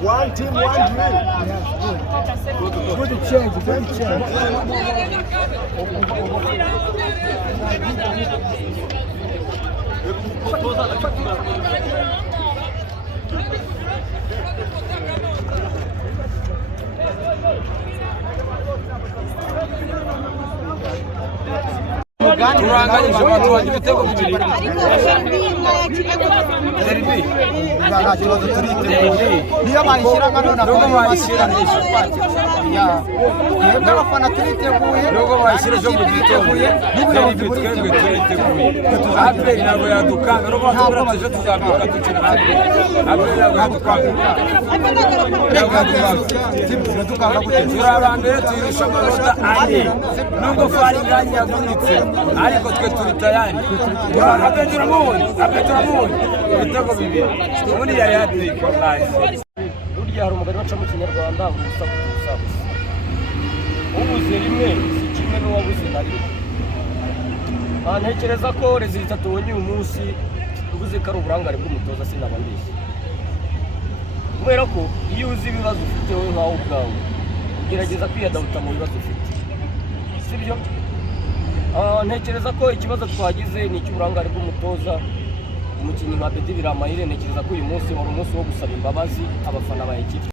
One team, one drill. Good change, good change. turanganyije batubanye ibitego bibiri Nta kibazo turiteguye niyo bayishyiraga none nubwo bayishyira n'ejo twebwe abafana turiteguye nubwo bayishyira ejo mu gitondo n'ubuyobozi twebwe turiteguye aperi ntabwo yadukanga nubwo batubwira ejo tuzabyuka dukina aperi ntabwo yadukanga turi abambere tuyirusha amanota ane nubwo faringani yavunitse ariko twe turi tayari aperi turamubonye ibitego bibiri ubundi yari hatirika burya hari umugani baca mu kinyarwanda ubusa busa ubuze rimwe si kimwe n'uwabuze na rimwe. Ntekereza ko rezilita tubonye uyu munsi ubuze ko ari uburangare bw'umutoza sinaba ndishye, kubera ko iyo uzi ibibazo ufite wowe nkawe ubwawe ugerageza kwiyadabuta mu bibazo ufite, sibyo? Ntekereza ko ikibazo twagize ni icy'uburangare bw'umutoza. Umukinnyi nka Bedi Biramayire ntekereza ko uyu munsi wari umunsi wo gusaba imbabazi abafana ba ekipe.